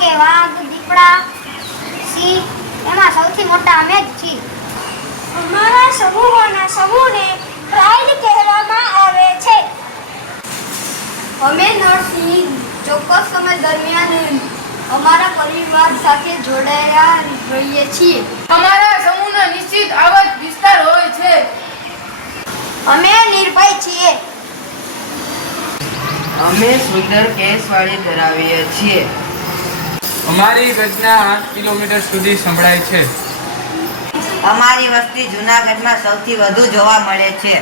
કે વાઘ, દીપડા, સિંહ એમાં સૌથી મોટા અમે જ છીએ. અમારા સમૂહોના સમૂહને પ્રાઇડ કહેવામાં આવે છે. અમે નરસિંહ ચોક્કસ સમય દરમિયાન અમારા પરિવાર સાથે જોડાયા રહીએ છીએ. અમારા સમૂહનો નિશ્ચિત આવાજ વિસ્તાર હોય છે. અમે નિર્ભય છીએ. અમે સુંદર કેસવાળી ધરાવીએ છીએ. અમારી ગર્જના 8 કિલોમીટર સુધી સંભળાય છે. અમારી વસ્તી જૂનાગઢમાં સૌથી વધુ જોવા મળે છે.